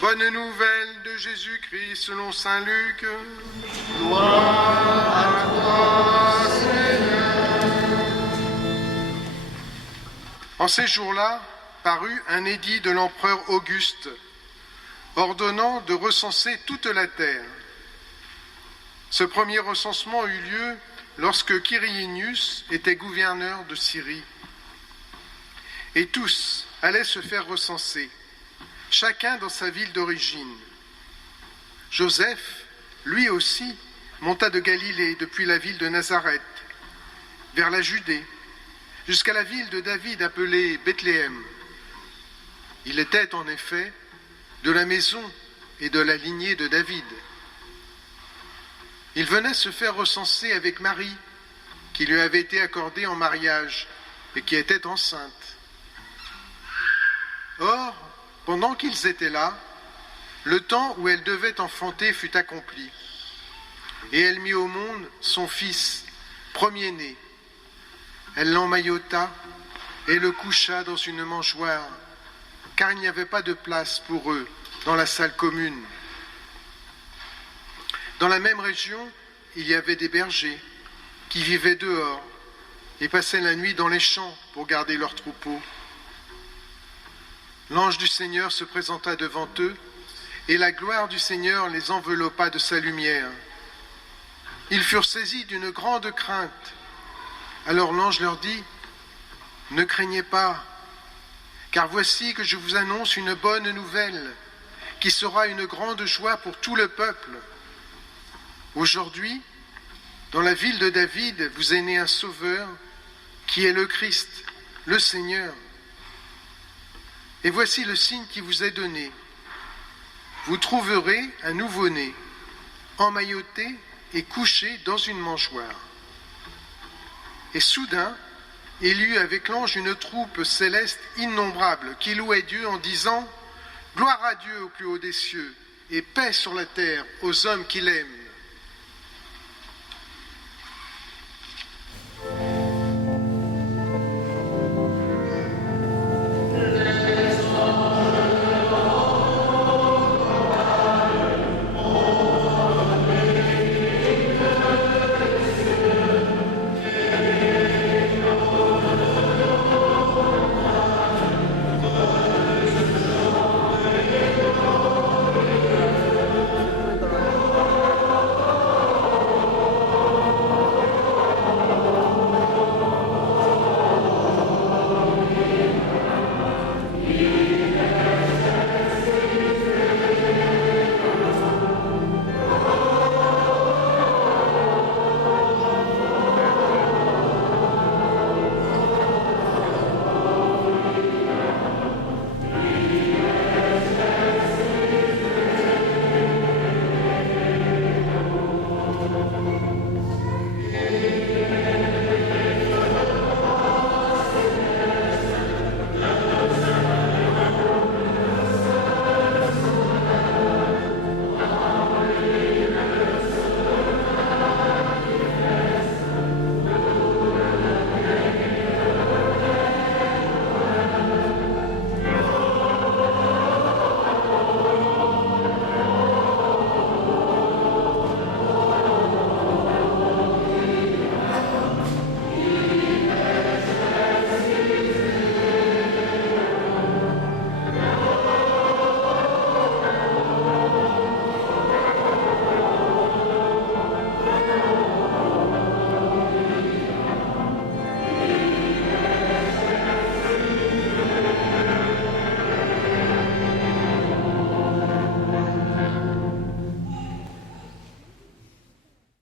Bonne nouvelle de Jésus-Christ selon saint Luc. Gloire à toi, Seigneur. En ces jours-là, parut un édit de l'empereur Auguste, ordonnant de recenser toute la terre. Ce premier recensement eut lieu lorsque Quirinius était gouverneur de Syrie. Et tous allaient se faire recenser, chacun dans sa ville d'origine. Joseph, lui aussi, monta de Galilée depuis la ville de Nazareth, vers la Judée, jusqu'à la ville de David appelée Bethléem. Il était en effet de la maison et de la lignée de David. Il venait se faire recenser avec Marie, qui lui avait été accordée en mariage et qui était enceinte. Or, pendant qu'ils étaient là, le temps où elle devait enfanter fut accompli. Et elle mit au monde son fils, premier-né. Elle l'emmaillota et le coucha dans une mangeoire, car il n'y avait pas de place pour eux dans la salle commune. Dans la même région, il y avait des bergers qui vivaient dehors et passaient la nuit dans les champs pour garder leurs troupeaux. L'ange du Seigneur se présenta devant eux, et la gloire du Seigneur les enveloppa de sa lumière. Ils furent saisis d'une grande crainte. Alors l'ange leur dit : « Ne craignez pas, car voici que je vous annonce une bonne nouvelle, qui sera une grande joie pour tout le peuple. Aujourd'hui, dans la ville de David, vous est né un sauveur, qui est le Christ, le Seigneur. Et voici le signe qui vous est donné. Vous trouverez un nouveau-né, emmailloté et couché dans une mangeoire. » Et soudain, il y eut avec l'ange une troupe céleste innombrable qui louait Dieu en disant : « Gloire à Dieu au plus haut des cieux, et paix sur la terre aux hommes qu'il aime. »